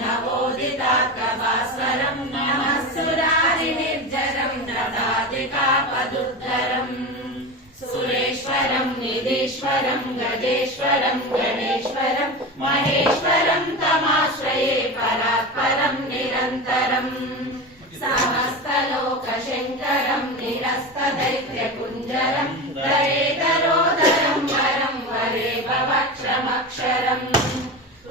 नवोदितात्कभास्वरम् नमः सुरारिनिर्जरम् ददातिकापदुद्धरम् सुरेश्वरम् निधीश्वरम् गजेश्वरम् गणेश्वरम् महेश्वरम् तमाश्रये परात्परम् निरन्तरम् समस्तलोकशङ्करम् निरस्तदैत्यकुञ्जरम् दरेदरोदरम् वरम् वरे भवक्षमक्षरम्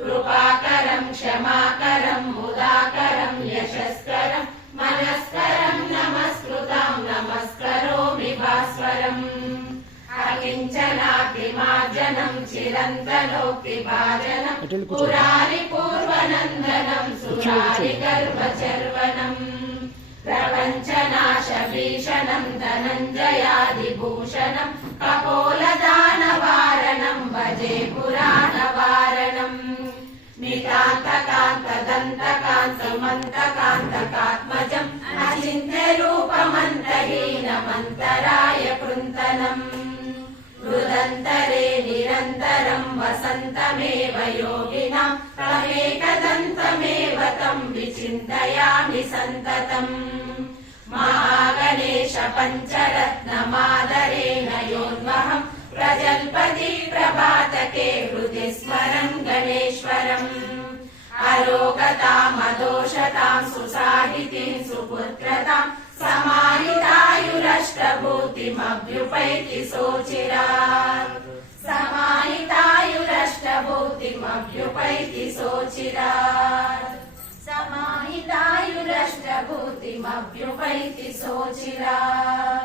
कृपाकरम् क्षमाकरम् मुदाकरम् यशस्करम् मनस्करम् नमस्कृताम् नमस्करोमि भास्वरम् अकिञ्चनातिमार्जनम् चिरन्तनोक्तिभाजनम् पुरारि पूर्वनन्दनम् सुरारि गर्भचर्वणम् प्रपञ्चनाशभीषणम् धनञ्जयादिभूषणम् कपोलदानवारणम् भजे पुराणवारणम् नितान्तकान्तदन्तकान्तमन्तकान्तकात्मजम् अचिन्त्यरूपमन्तहीनमन्तराय कृन्तनम् हृदन्तरे निरन्तरम् वसन्तमेव योगिनाम् तमेकदन्तमेव तम् विचिन्तयामि सन्ततम् महागणेश पञ्चरत्नमादरेण योन्वहम् प्रजल्पति प्रभातके हृदि स्मरन् गणेश्वरम् अरोगतामदोषताम् सुसाहितीम् सुपुत्रताम् समाहितायुरष्टभूतिमभ्युपैति सोचिरात् समाहितायुरष्टभूतिमभ्युपैति सोचिरात् समाहितायुरष्टभूतिमभ्युपैति सोचिरात्।